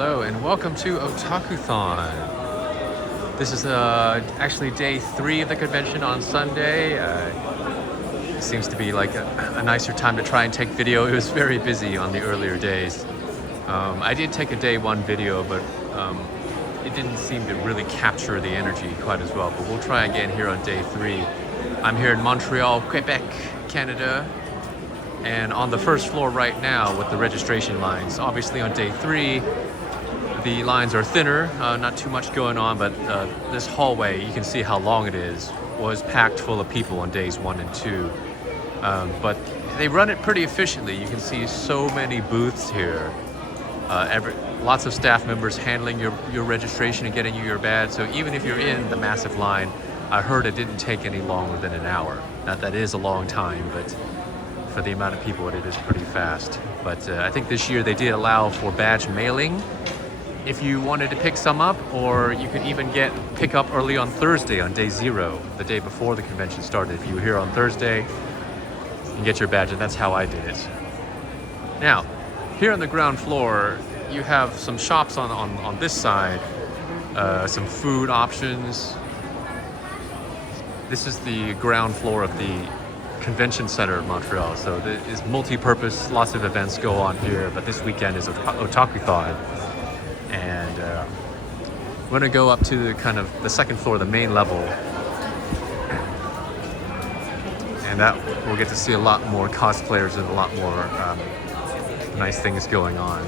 Hello and welcome to Otakuthon. This is actually day 3 of the convention on Sunday. It seems to be like a nicer time to try and take video. It was very busy on the earlier days. I did take a day 1 video, but it didn't seem to really capture the energy quite as well. But we'll try again here on day 3. I'm here in Montreal, Quebec, Canada. And on the first floor right now with the registration lines. Obviously on day 3, the lines are thinner, not too much going on, but this hallway, you can see how long it is, was packed full of people on days 1 and 2. But they run it pretty efficiently. You can see so many booths here. Lots of staff members handling your registration and getting you your badge. So even if you're in the massive line, I heard it didn't take any longer than an hour. Now that is a long time, but for the amount of people, it is pretty fast. But I think this year they did allow for badge mailing if you wanted to pick some up, or you could even pick up early on Thursday on day 0, the day before the convention started. If you were here on Thursday, you can get your badge, and that's how I did it. Now, here on the ground floor, you have some shops on this side, some food options. This is the ground floor of the Convention Center of Montreal, so it is multi-purpose, lots of events go on here, but this weekend is Otakuthon. And we're going to go up to kind of the second floor, the main level, and that we'll get to see a lot more cosplayers and a lot more nice things going on.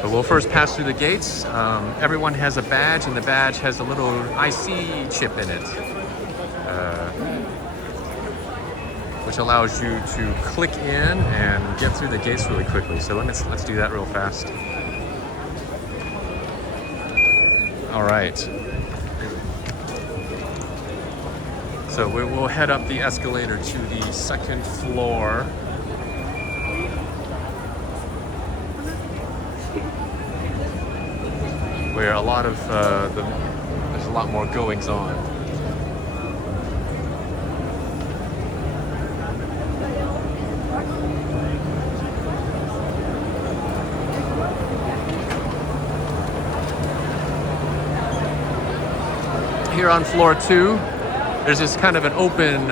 But we'll first pass through the gates. Everyone has a badge, and the badge has a little IC chip in it, which allows you to click in and get through the gates really quickly. So let's do that real fast. All right. So we'll head up the escalator to the second floor. Where a lot of there's a lot more goings on. Here on floor 2, there's this kind of an open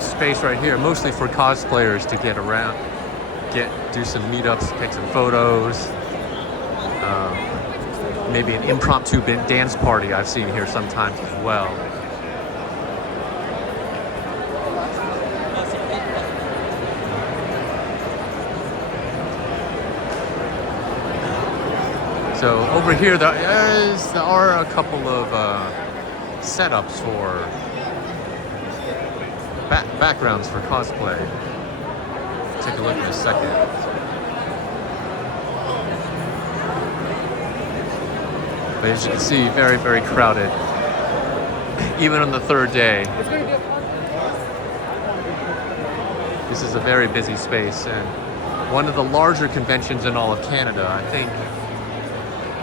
space right here, mostly for cosplayers to get around, do some meetups, take some photos. Maybe an impromptu dance party I've seen here sometimes as well. So over here there are a couple of setups for backgrounds for cosplay. Take a look in a second. But as you can see, very, very crowded, even on the 3rd day. This is a very busy space, and one of the larger conventions in all of Canada.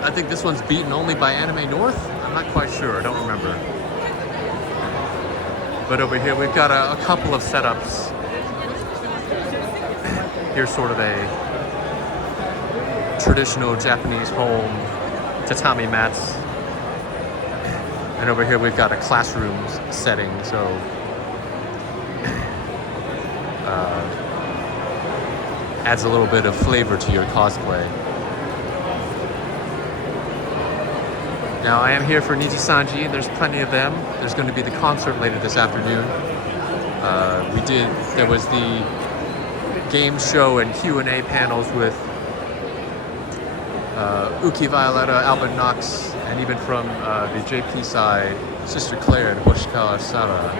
I think this one's beaten only by Anime North. I'm not quite sure, I don't remember. But over here we've got a couple of setups. Here's sort of a traditional Japanese home, tatami mats. And over here we've got a classroom setting, so adds a little bit of flavor to your cosplay. Now I am here for Nijisanji, and there's plenty of them. There's going to be the concert later this afternoon. There was the game show and Q&A panels with Uki Violetta, Albert Knox, and even from the JP side, Sister Claire and Hoshikawa Sara.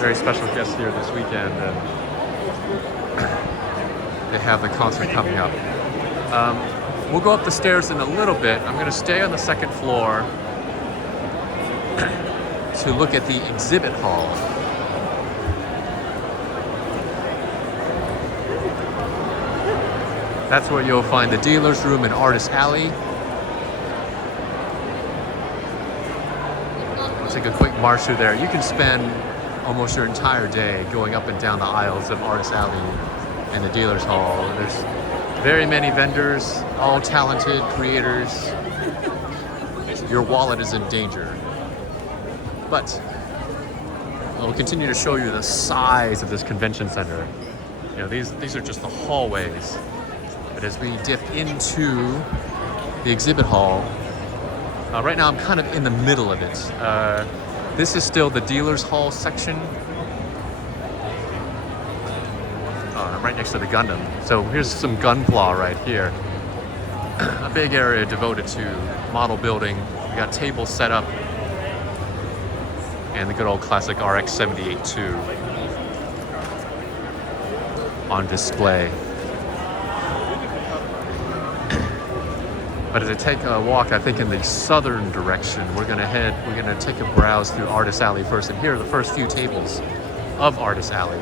Very special guests here this weekend, and they have the concert coming up. We'll go up the stairs in a little bit. I'm going to stay on the 2nd floor to look at the exhibit hall. That's where you'll find the dealer's room and artist alley. We'll take a quick march through there. You can spend almost your entire day going up and down the aisles of Artist Alley, and the dealer's hall. There's very many vendors, all talented creators. Your wallet is in danger. But I will continue to show you the size of this convention center. You know, these are just the hallways. But as we dip into the exhibit hall, right now I'm kind of in the middle of it. This is still the dealer's hall section. I'm right next to the Gundam. So here's some Gunpla right here. A big area devoted to model building. We got tables set up. And the good old classic RX-78-2 on display. But as I take a walk, I think in the southern direction, we're gonna take a browse through Artist Alley first. And here are the first few tables of Artist Alley.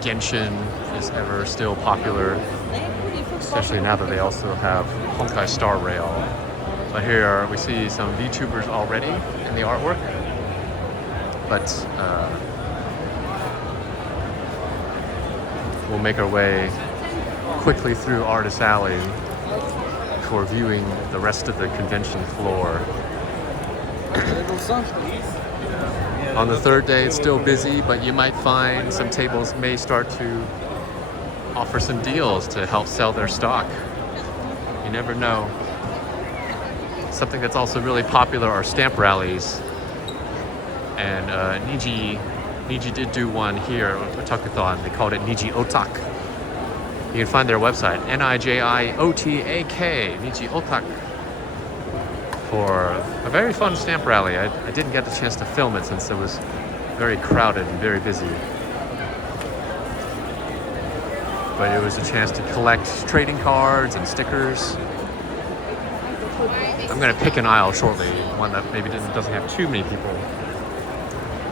Genshin is ever still popular, especially now that they also have Honkai Star Rail. But here we see some VTubers already in the artwork. But we'll make our way quickly through Artist Alley for viewing the rest of the convention floor. On the third day, it's still busy, but you might find some tables may start to offer some deals to help sell their stock. You never know. Something that's also really popular are stamp rallies. And Niji did do one here, Otakuthon. They called it Niji Otak. You can find their website, NIJIOTAK, Niji Otak, for a very fun stamp rally. I didn't get the chance to film it since it was very crowded and very busy. But it was a chance to collect trading cards and stickers. I'm going to pick an aisle shortly, one that maybe doesn't have too many people,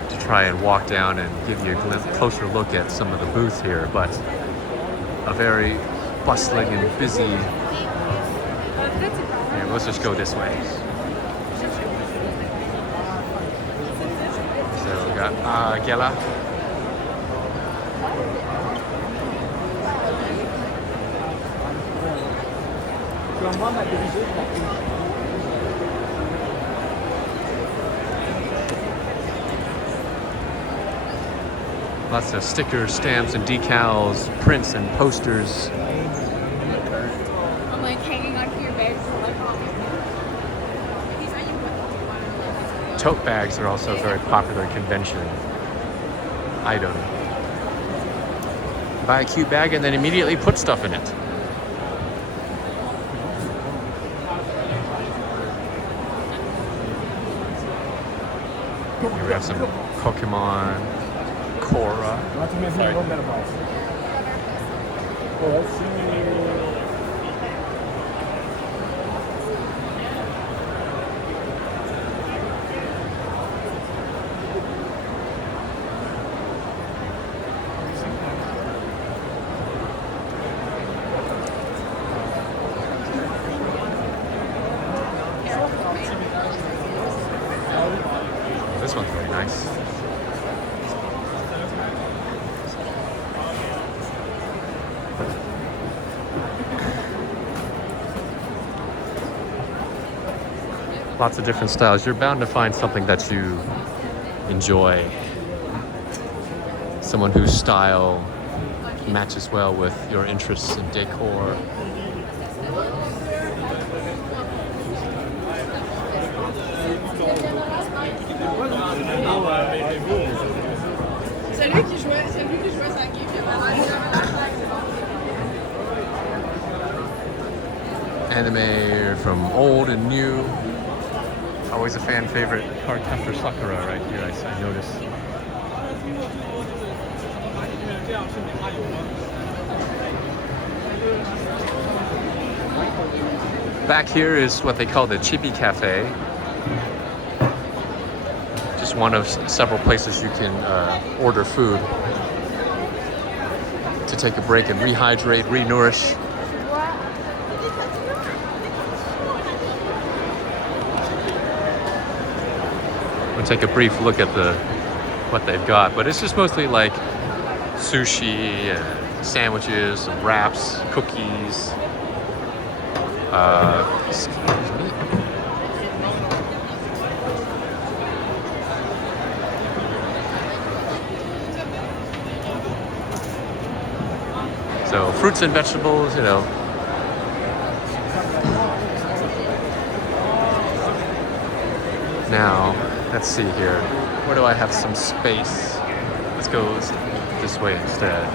to try and walk down and give you a closer look at some of the booths here. But a very bustling and busy. Yeah, let's just go this way. So we got Gela. Lots of stickers, stamps, and decals, prints, and posters. I'm like hanging onto your bag. Tote bags are also a very popular convention item. Buy a cute bag and then immediately put stuff in it. Here we have some Pokemon. Cora. This one's very nice. Lots of different styles. You're bound to find something that you enjoy. Someone whose style matches well with your interests in decor. Celui qui jouait sa game, il Anime from old and new. Always a fan favorite. Cardcaptor Sakura right here, I noticed. Back here is what they call the Chibi Cafe. Just one of several places you can order food to take a break and rehydrate, re-nourish. We'll take a brief look at what they've got, but it's just mostly like sushi, sandwiches, some wraps, cookies. Excuse me. So fruits and vegetables, you know. Now, let's see here. Where do I have some space? Let's go this way instead.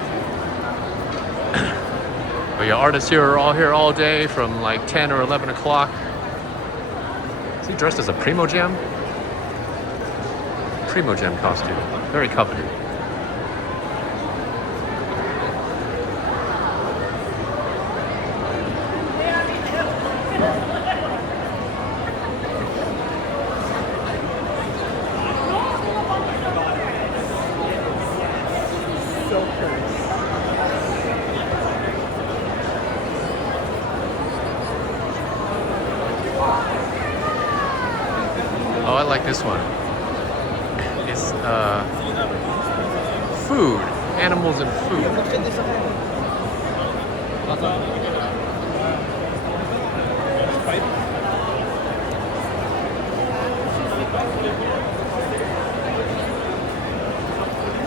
But yeah, artists here are all here all day from like 10 or 11 o'clock. Is he dressed as a Primo Jam? Primo Jam costume. Very coveted. Oh, I like this one. It's food, animals and food.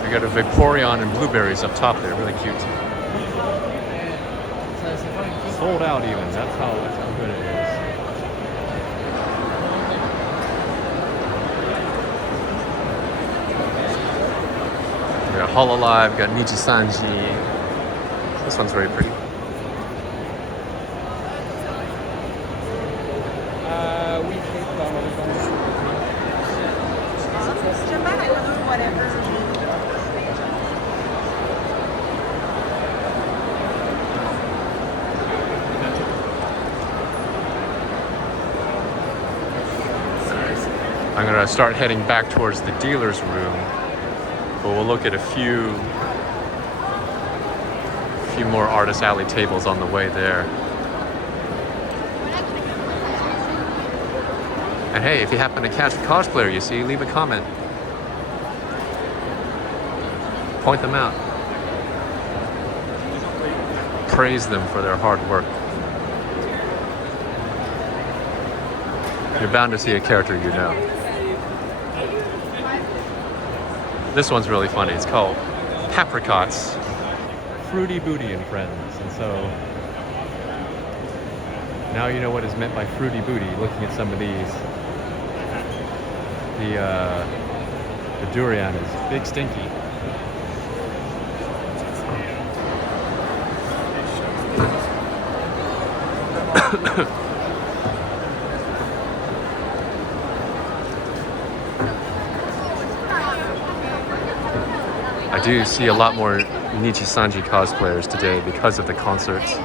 We got a Vaporeon and blueberries up top there, really cute. Sold out even. That's how good it is. We got Hololive, got Nichi Sanji. This one's very pretty. I'm gonna start heading back towards the dealer's room, but we'll look at a few more Artist Alley tables on the way there. And hey, if you happen to catch a cosplayer you see, leave a comment. Point them out. Praise them for their hard work. You're bound to see a character you know. This one's really funny. It's called Papricots, Fruity Booty and Friends. And so now you know what is meant by Fruity Booty, looking at some of these. The durian is big stinky. I do see a lot more Nichi Sanji cosplayers today because of the concerts.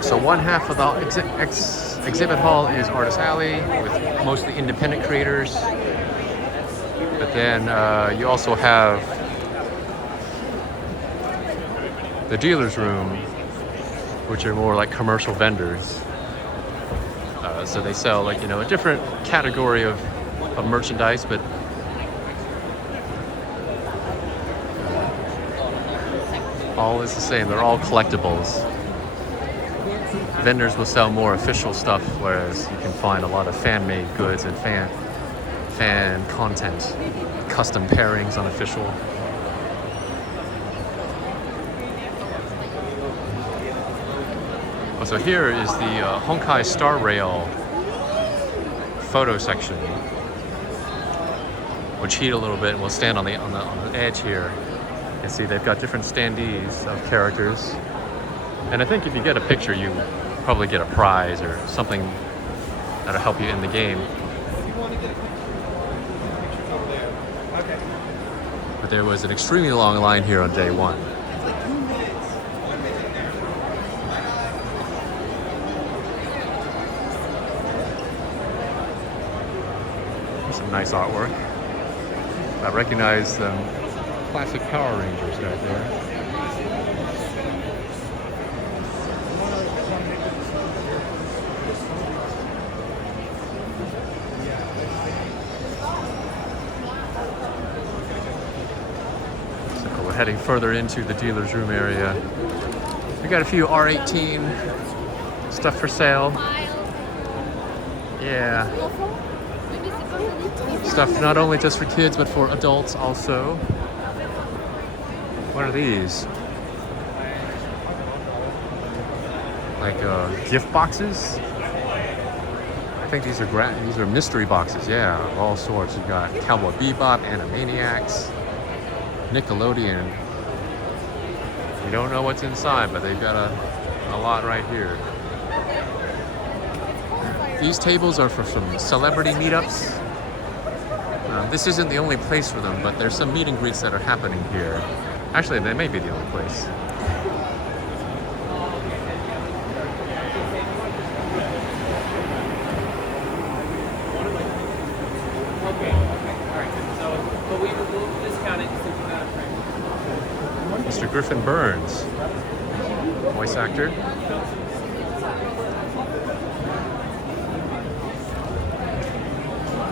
So one half of the exhibit hall is Artist Alley with mostly independent creators. But then you also have the dealer's room, which are more like commercial vendors. So they sell like, you know, a different category of merchandise, but all is the same. They're all collectibles. Vendors will sell more official stuff, whereas you can find a lot of fan-made goods and fan content, custom pairings, unofficial. Oh, so here is the Honkai Star Rail photo section. We'll cheat a little bit and we'll stand on the edge here and see they've got different standees of characters. And I think if you get a picture, you probably get a prize or something that'll help you in the game. But there was an extremely long line here on day one. Some nice artwork. I recognize some classic Power Rangers right there. So we're heading further into the dealer's room area. We got a few R18 stuff for sale. Yeah. Stuff not only just for kids, but for adults also. What are these? Like gift boxes? I think these are mystery boxes, yeah, of all sorts. You got Cowboy Bebop, Animaniacs, Nickelodeon. You don't know what's inside, but they've got a lot right here. These tables are for some celebrity meetups. This isn't the only place for them, but there's some meet and greets that are happening here. Actually, they may be the only place. Mr. Griffin Burns, voice actor.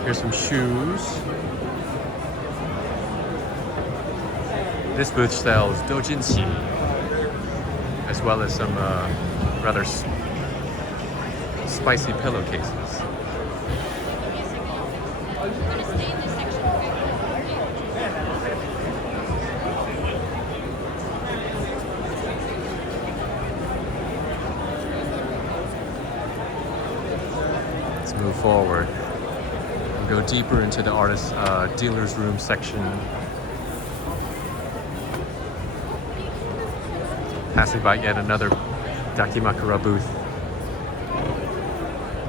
Here's some shoes. This booth sells doujinshi, as well as some rather spicy pillowcases. Let's move forward. We'll go deeper into the artist dealer's room section. Passing by yet another Dakimakura booth.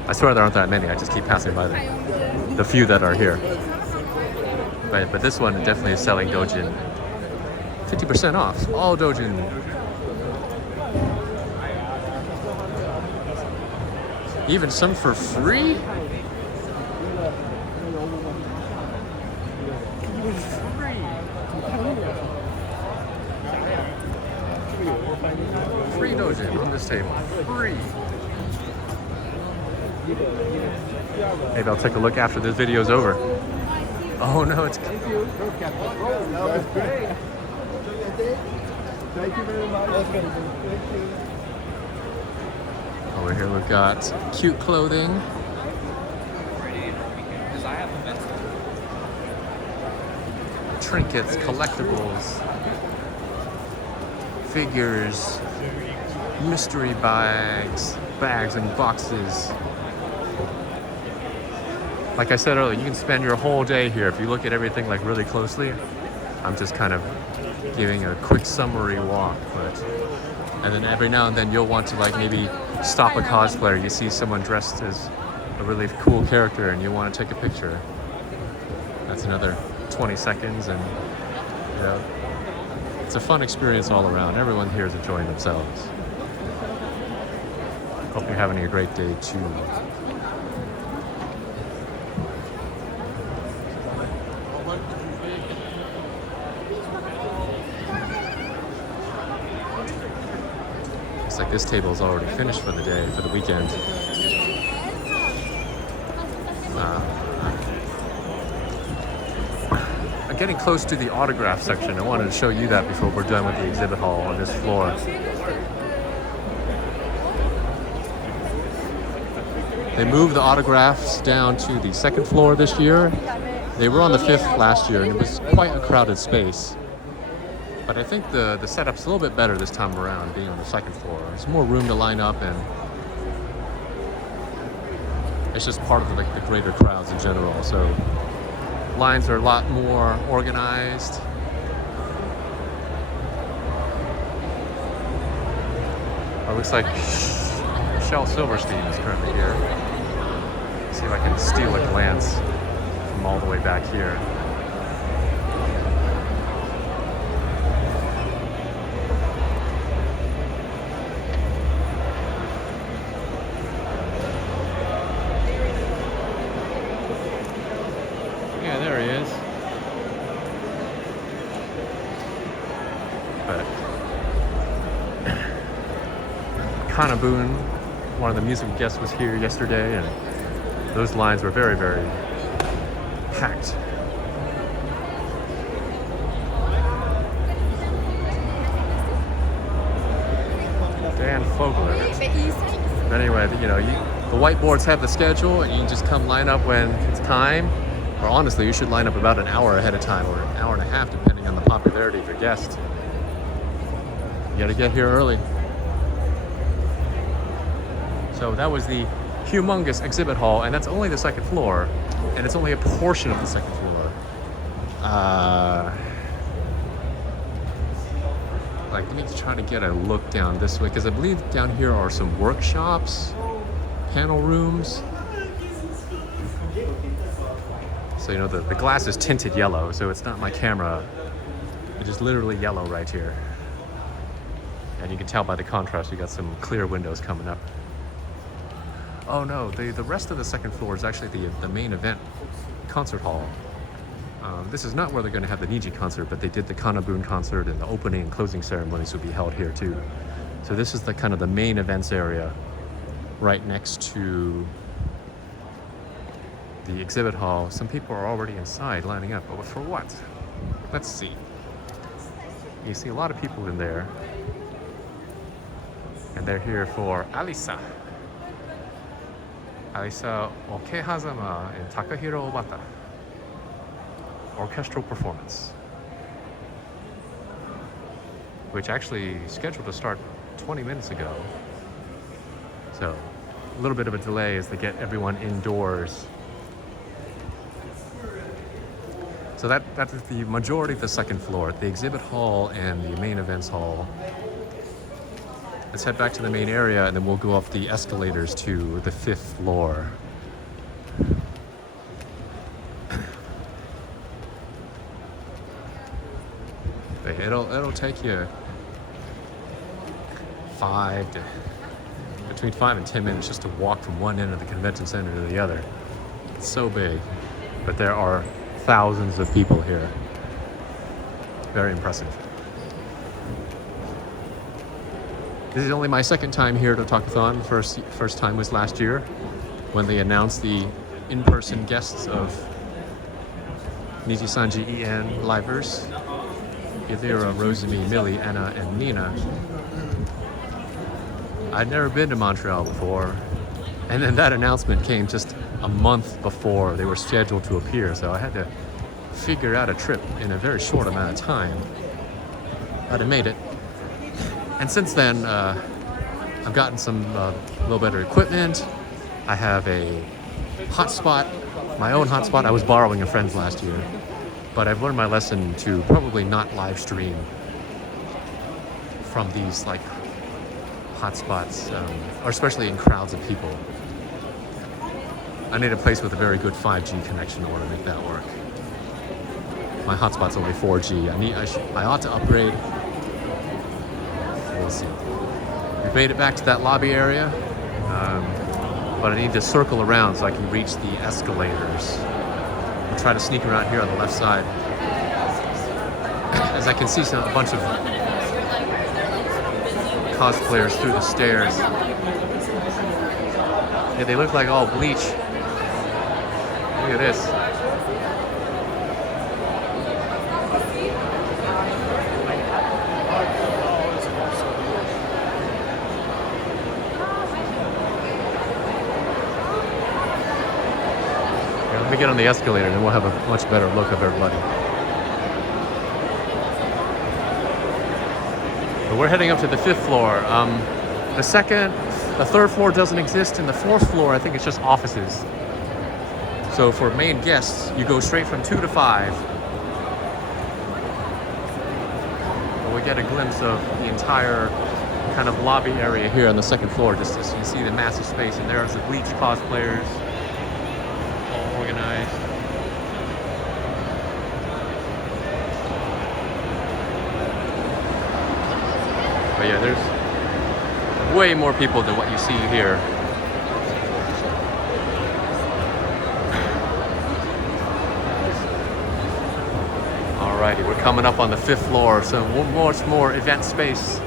I swear there aren't that many, I just keep passing by the few that are here. But this one definitely is selling doujin. 50% off, all doujin. Even some for free? Free doujin on this table. Free. Maybe I'll take a look after this video's over. Oh no, it's... That was great. Thank you very much. Over here we've got cute clothing. Trinkets, collectibles, figures, mystery bags and boxes. Like I said earlier, you can spend your whole day here if you look at everything like really closely. I'm just kind of giving a quick summary walk, and then every now and then you'll want to like maybe stop a cosplayer. You see someone dressed as a really cool character and you want to take a picture. That's another 20 seconds, and you know, it's a fun experience all around. Everyone here is enjoying themselves. Hope you're having a great day too. Looks like this table is already finished for the day, for the weekend. I'm getting close to the autograph section. I wanted to show you that before we're done with the exhibit hall on this floor. They moved the autographs down to the second floor this year. They were on the 5th last year, and it was quite a crowded space. But I think the setup's a little bit better this time around, being on the second floor. There's more room to line up, and it's just part of the greater crowds in general. So lines are a lot more organized. It looks like Michelle Silverstein is currently here. See if I can steal a glance from all the way back here. but Kanabun, one of the musical guests, was here yesterday, and those lines were very, very packed. Dan Fogler. But anyway, you know, the whiteboards have the schedule, and you can just come line up when it's time. Or honestly, you should line up about an hour ahead of time, or an hour and a half, depending on the popularity of your guest. You gotta get here early. So that was the humongous exhibit hall, and that's only the second floor, and it's only a portion of the second floor. Like, let me try to get a look down this way, because I believe down here are some workshops, panel rooms. So, you know, the glass is tinted yellow, so it's not my camera. It is literally yellow right here. And you can tell by the contrast, you got some clear windows coming up. Oh no, the rest of the second floor is actually the main event concert hall. This is not where they're going to have the Niji concert, but they did the Kanabun concert, and the opening and closing ceremonies will be held here too. So this is the kind of the main events area right next to the exhibit hall. Some people are already inside lining up, but for what? Let's see. You see a lot of people in there, and they're here for Alisa Okehazama and Takahiro Obata orchestral performance, which actually scheduled to start 20 minutes ago. So a little bit of a delay as they get everyone indoors. So that is the majority of the second floor, the exhibit hall and the main events hall. Let's head back to the main area, and then we'll go up the escalators to the 5th floor. It'll take you between 5 and 10 minutes just to walk from one end of the convention center to the other. It's so big, but there are thousands of people here. Very impressive. This is only my second time here at Otakuthon. First time was last year when they announced the in-person guests of Niji Sanji En Livers, Yadira, Rosemi, Millie, Anna, and Nina. I'd never been to Montreal before, and then that announcement came just a month before they were scheduled to appear, so I had to figure out a trip in a very short amount of time. But I made it. And since then, I've gotten some little better equipment. I have a hotspot, my own hotspot. I was borrowing a friend's last year, but I've learned my lesson to probably not live stream from these like hotspots, or especially in crowds of people. I need a place with a very good 5G connection in order to make that work. My hotspot's only 4G. I ought to upgrade. We'll see. We've made it back to that lobby area, but I need to circle around so I can reach the escalators. I'll try to sneak around here on the left side. As I can see a bunch of cosplayers through the stairs. Yeah, they look like all bleach. Look at this. Let me get on the escalator, and then we'll have a much better look of everybody. But we're heading up to the 5th floor. The 3rd floor doesn't exist, and the 4th floor, I think it's just offices. So for main guests, you go straight from 2 to 5. But we get a glimpse of the entire kind of lobby area here on the 2nd floor, just as you see the massive space, and there's the bleach cosplayers. Organized. But yeah, there's way more people than what you see here. All right. Alrighty, we're coming up on the 5th floor, so much more event space.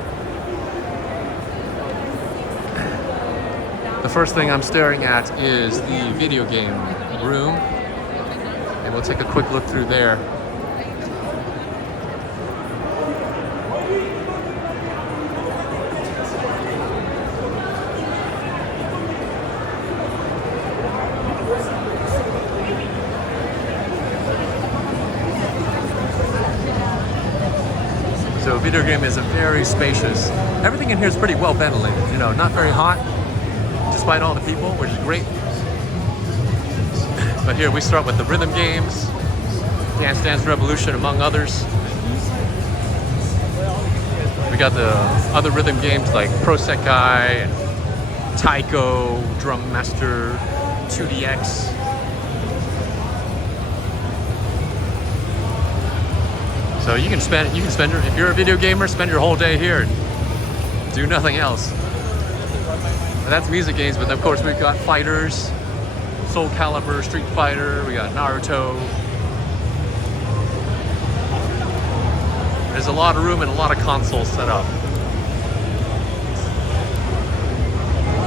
The first thing I'm staring at is the video game room, and we'll take a quick look through there. So video game is a very spacious. Everything in here is pretty well ventilated, you know, not very hot, despite all the people, which is great. But here we start with the rhythm games, Dance Dance Revolution among others. We got the other rhythm games like Pro Sekai, Taiko, Drum Master, 2DX. So you can spend, if you're a video gamer, spend your whole day here and do nothing else. And that's music games, but of course we've got fighters, Soul Calibur, Street Fighter, we got Naruto. There's a lot of room and a lot of consoles set up.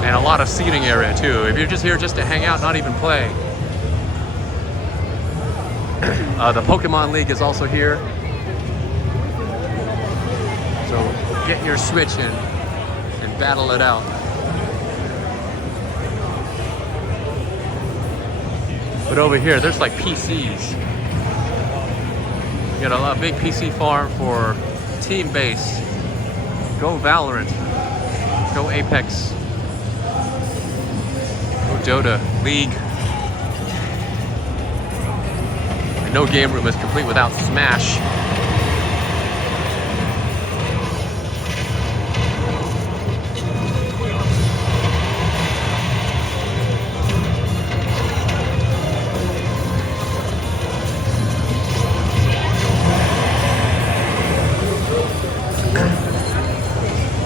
And a lot of seating area too. If you're just here just to hang out, not even play. The Pokemon League is also here. So get your Switch in and battle it out. But over here, there's like PCs. You got a big PC farm for Team Base. Go Valorant. Go Apex. Go Dota. League. And no game room is complete without Smash.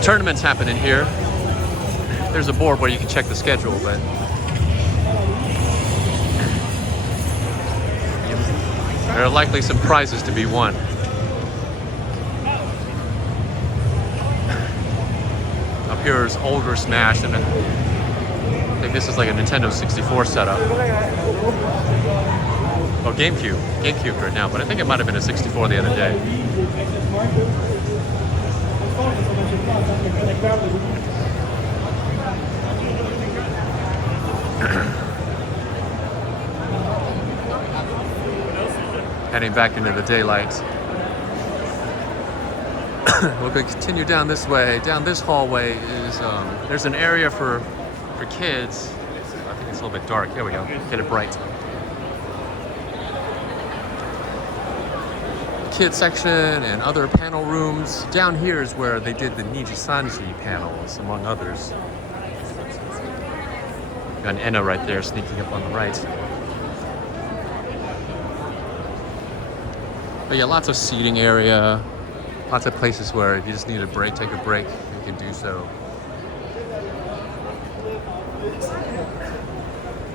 Tournaments happen in here. There's a board where you can check the schedule, but there are likely some prizes to be won. Up here is older Smash, and I think this is like a Nintendo 64 setup. Oh, GameCube right now, but I think it might have been a 64 the other day. Heading back into the daylight. We'll continue down this way. Down this hallway is there's an area for kids. I think it's a little bit dark. Here we go. Get it bright. Kids section and other panel rooms. Down here is where they did the Nijisanji panels, among others. Got an Enna right there sneaking up on the right. But yeah, lots of seating area, lots of places where if you just need a break, take a break, you can do so.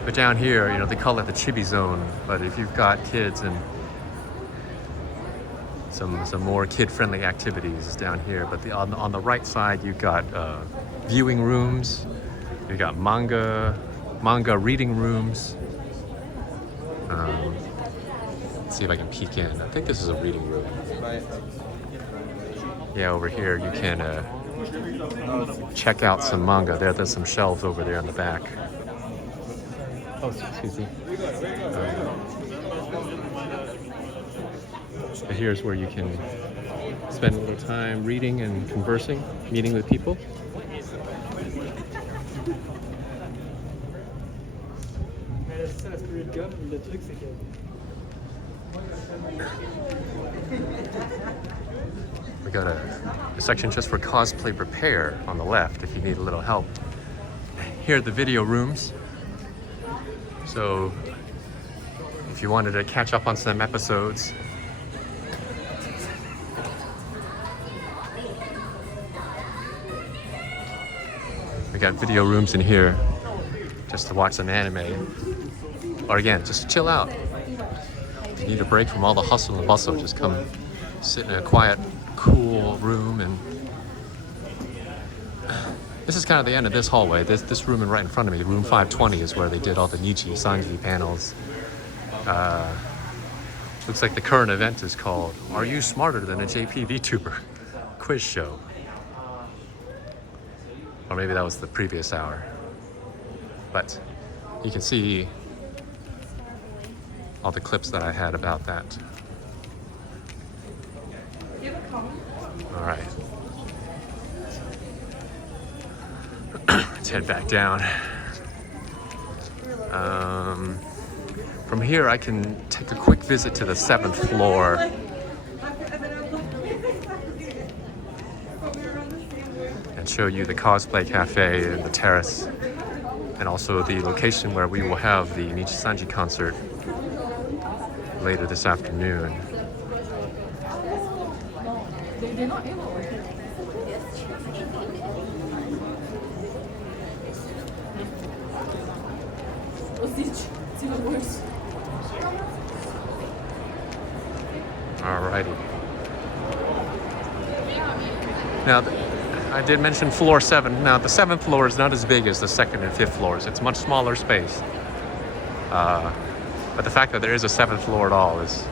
But down here, you know, they call it the chibi zone, but if you've got kids and some more kid-friendly activities down here. But on the right side, you've got viewing rooms, you've got manga reading rooms. Let's see if I can peek in. I think this is a reading room. Yeah, over here you can check out some manga. There's some shelves over there in the back. Oh, excuse me. But here's where you can spend a little time reading and conversing, meeting with people. We got a section just for cosplay repair on the left if you need a little help. Here are the video rooms. So if you wanted to catch up on some episodes, we got video rooms in here just to watch some anime. Or again, just chill out. If you need a break from all the hustle and bustle, just come sit in a quiet, cool room, and this is kind of the end of this hallway. This room right in front of me, room 520, is where they did all the Nichi Sanji panels. Looks like the current event is called "Are You Smarter Than a JP VTuber?" quiz show. Or maybe that was the previous hour. But you can see all the clips that I had about that. All right. Let's head back down. From here, I can take a quick visit to the 7th floor. And show you the cosplay cafe and the terrace. And also the location where we will have the Nichi Sanji concert later this afternoon. Alrighty. Now, I did mention floor 7. Now, the 7th floor is not as big as the 2nd and 5th floors. It's a much smaller space. But the fact that there is a 7th floor at all is,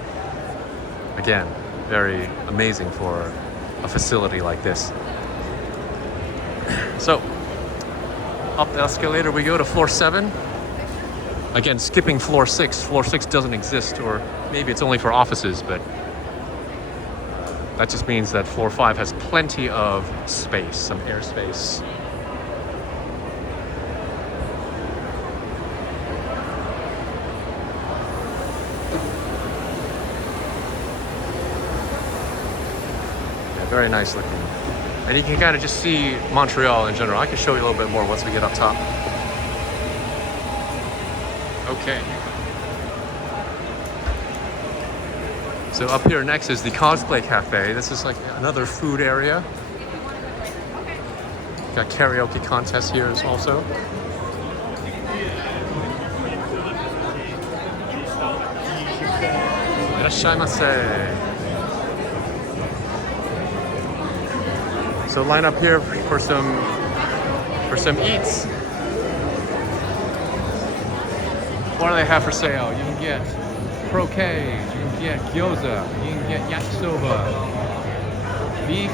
again, very amazing for a facility like this. So, up the escalator we go to floor 7. Again, skipping floor 6. Floor 6 doesn't exist, or maybe it's only for offices, but that just means that floor 5 has plenty of space, some airspace. Yeah, very nice looking. And you can kind of just see Montreal in general. I can show you a little bit more once we get up top. Okay. So up here next is the cosplay cafe. This is like another food area. Got karaoke contests here also. Irashaimase. So line up here for some eats. What do they have for sale? You can get croquet, you can get gyoza, you can get yakisoba, beef,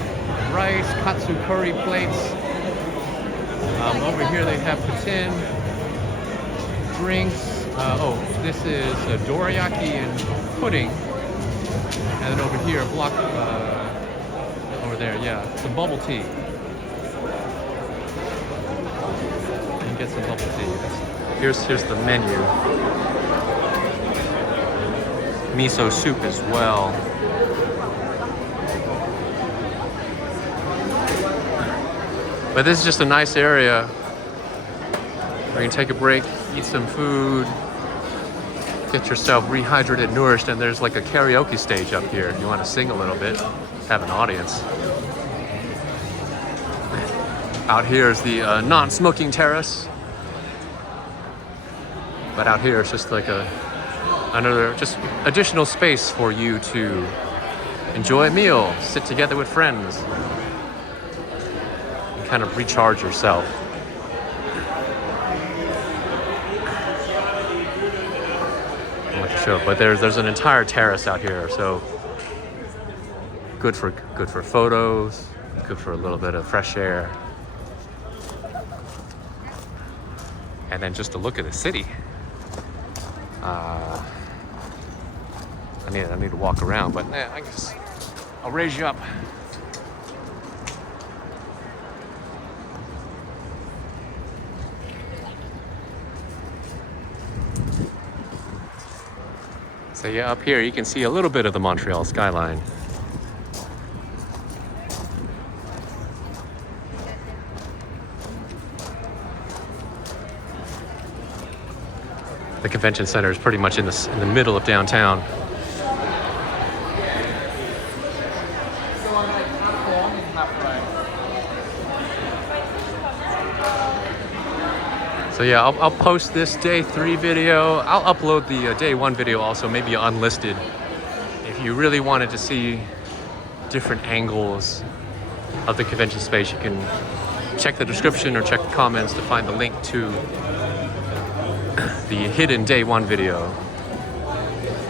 rice, katsu curry plates. Over here they have poutine, drinks. This is dorayaki and pudding. And then over here, over there, yeah, some bubble tea. You can get some bubble tea. Here's the menu. Miso soup as well. But this is just a nice area where you can take a break, eat some food, get yourself rehydrated, nourished, and there's like a karaoke stage up here if you want to sing a little bit, have an audience. Out here is the non-smoking terrace. But out here it's just like another just additional space for you to enjoy a meal, sit together with friends, and kind of recharge yourself. I'll let you show, but there's an entire terrace out here, so good for photos, good for a little bit of fresh air, and then just to look at the city. I need to walk around, but I guess I'll raise you up. So yeah, up here you can see a little bit of the Montreal skyline. The convention center is pretty much in the middle of downtown. So yeah, I'll post this day 3 video. I'll upload the day 1 video also, maybe unlisted. If you really wanted to see different angles of the convention space. You can check the description or check the comments to find the link to the hidden day one video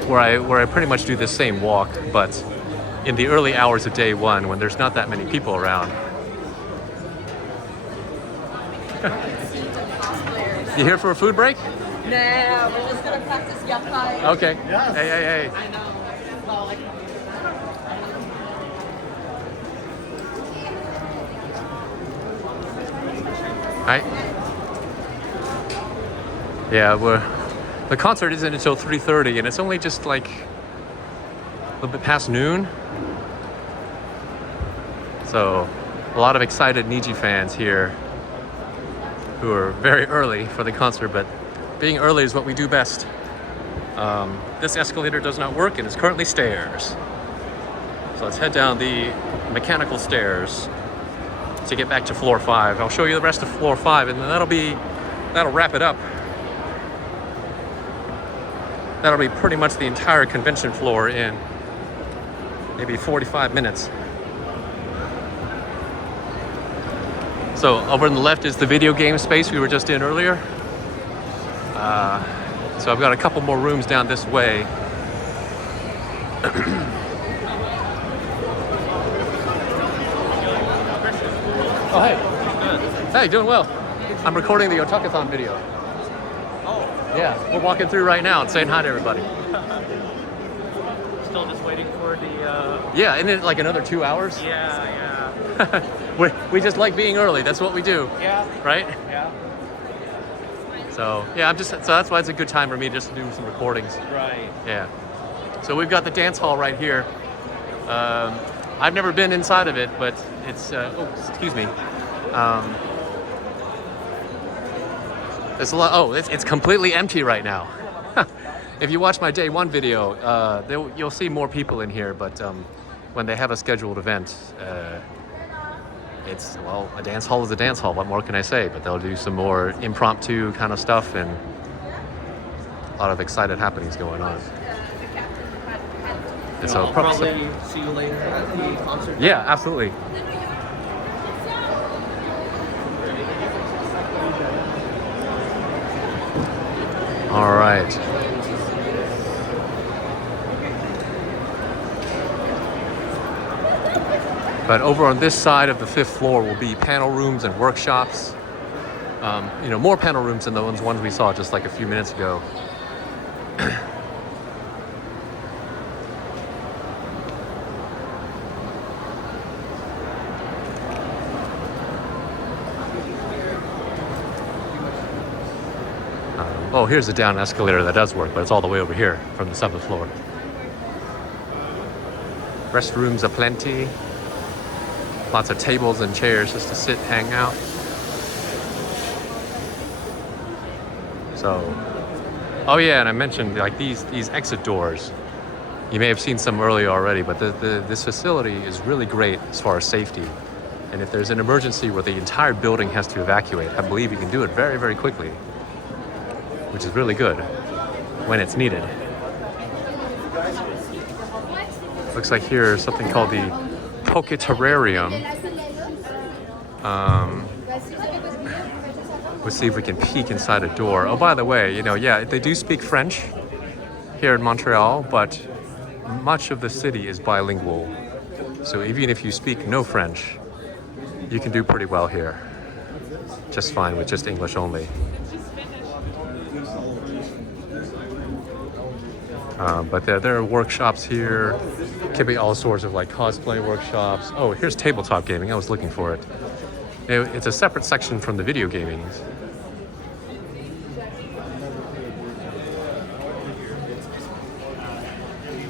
where I pretty much do the same walk, but in the early hours of day one when there's not that many people around. You here for a food break? Nah, we're just gonna practice yapai. Okay. Yes. Hey. I know. Well, like, Hi. Yeah, the concert isn't until 3:30, and it's only just like a little bit past noon. So, a lot of excited Niji fans here who are very early for the concert, but being early is what we do best. This escalator does not work, and it's currently stairs. So let's head down the mechanical stairs to get back to floor 5. I'll show you the rest of floor 5, and then that'll wrap it up. That'll be pretty much the entire convention floor in maybe 45 minutes. So over on the left is the video game space we were just in earlier. So I've got a couple more rooms down this way. Oh, hey. Hey, doing well. I'm recording the Otakuthon video. Oh, Yeah, we're walking through right now and saying hi to everybody. still just waiting for the, Yeah, and then like another 2 hours. yeah. we just like being early. That's what we do, Yeah, right? yeah, So yeah, so that's why it's a good time for me just to do some recordings. right. Yeah. So we've got the dance hall right here. I've never been inside of it, but it's oh, excuse me. There's a lot. Oh, it's completely empty right now. If you watch my day one video, you'll see more people in here. But when they have a scheduled event, it's, well, a dance hall is a dance hall. What more can I say? But they'll do some more impromptu kind of stuff and a lot of excited happenings going on. And so I'll probably see you later at the concert. yeah, absolutely. All right. But over on this side of the 5th floor will be panel rooms and workshops. More panel rooms than the ones we saw just like a few minutes ago. Oh, here's the down escalator that does work, but it's all the way over here from the 7th floor. Restrooms aplenty. Lots of tables and chairs just to sit, hang out. So, oh yeah, and I mentioned like these exit doors. You may have seen some earlier already, but this facility is really great as far as safety. And if there's an emergency where the entire building has to evacuate, I believe you can do it very, very quickly, which is really good when it's needed. Looks like here's something called the Poke Terrarium. Let's see if we can peek inside a door. Oh, by the way, yeah, they do speak French here in Montreal, but much of the city is bilingual. So even if you speak no French, you can do pretty well here. Just fine with just English only. But there are workshops here. Could be all sorts of like cosplay workshops. Oh, here's tabletop gaming. I was looking for it. It's a separate section from the video gaming.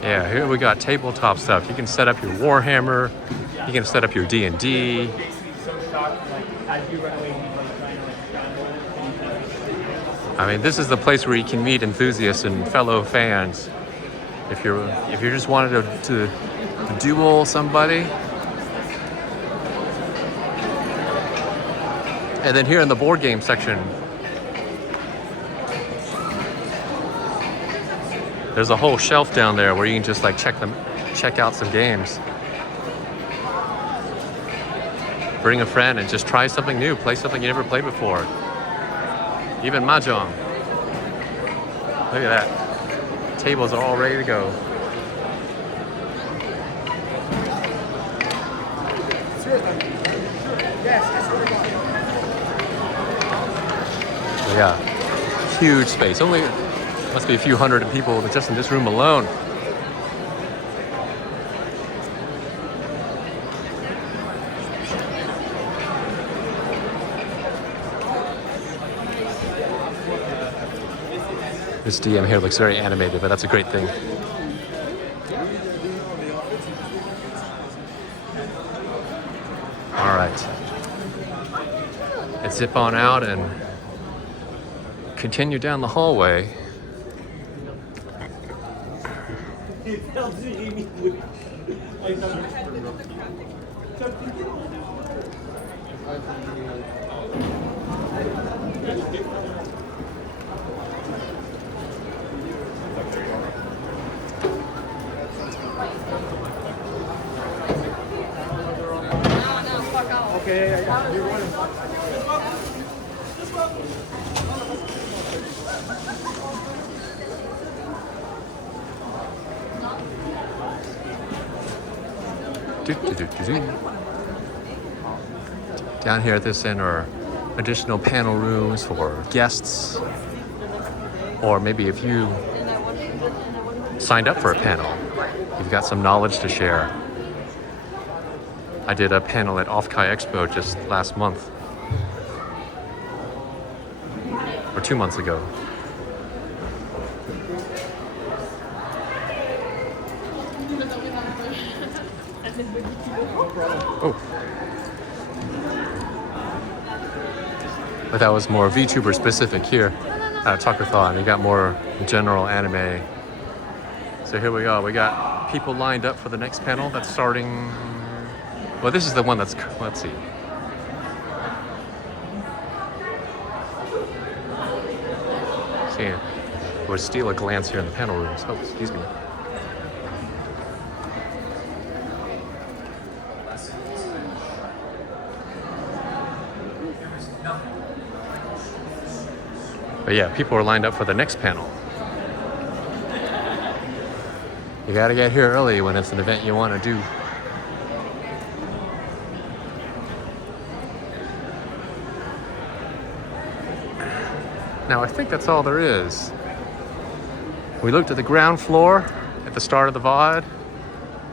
Yeah, here we got tabletop stuff. You can set up your Warhammer. You can set up your D&D. I mean, this is the place where you can meet enthusiasts and fellow fans. If you just wanted to duel somebody. And then here in the board game section, there's a whole shelf down there where you can just like check out some games. Bring a friend and just try something new. Play something you never played before. Even mahjong. Look at that. Tables are all ready to go. So yeah, huge space. Only must be a few hundred people just in this room alone. This DM here looks very animated, but that's a great thing. All right. Let's zip on out and continue down the hallway. Okay, yeah. You're running. Down here at this end are additional panel rooms for guests, or maybe if you signed up for a panel, you've got some knowledge to share. I did a panel at Off-Kai Expo just last month, or 2 months ago. Oh. But that was more VTuber specific here at Otakuthon. You got more general anime. So here we go. We got people lined up for the next panel that's starting. Well, this is the one that's, let's see. See, we'll steal a glance here in the panel rooms. Oh, excuse me. But yeah, people are lined up for the next panel. You gotta get here early when it's an event you want to do. Now I think that's all there is. We looked at the ground floor at the start of the VOD,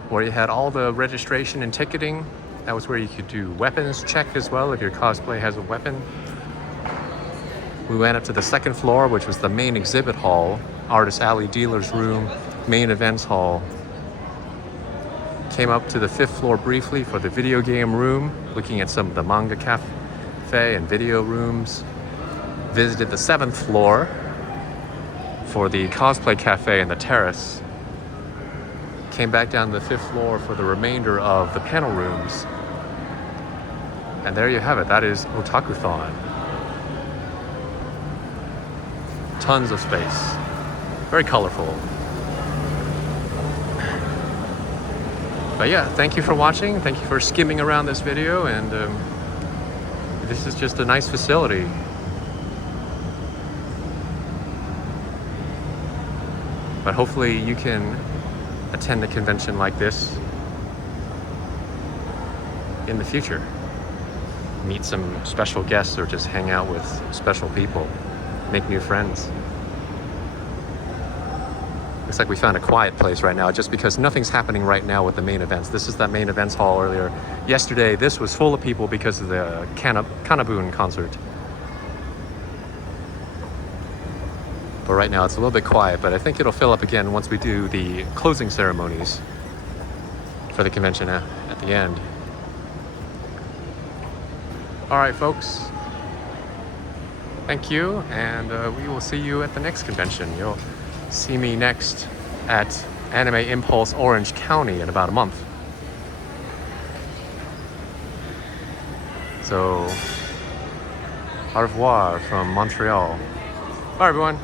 where you had all the registration and ticketing. That was where you could do weapons check as well if your cosplay has a weapon. We went up to the second floor, which was the main exhibit hall, Artist Alley Dealer's Room, main events hall. Came up to the 5th floor briefly for the video game room, looking at some of the manga cafe and video rooms. Visited the 7th floor for the cosplay cafe and the terrace. Came back down to the 5th floor for the remainder of the panel rooms. And there you have it. That is Otakuthon. Tons of space. Very colorful. But yeah, thank you for watching. Thank you for skimming around this video. And this is just a nice facility. But hopefully you can attend a convention like this in the future. Meet some special guests or just hang out with special people. Make new friends. Looks like we found a quiet place right now just because nothing's happening right now with the main events. This is that main events hall earlier. Yesterday, this was full of people because of the Kanabun concert. But right now it's a little bit quiet, but I think it'll fill up again once we do the closing ceremonies for the convention at the end. All right, folks. Thank you, and we will see you at the next convention. You'll see me next at Anime Impulse Orange County in about a month. So, au revoir from Montreal. Bye, everyone.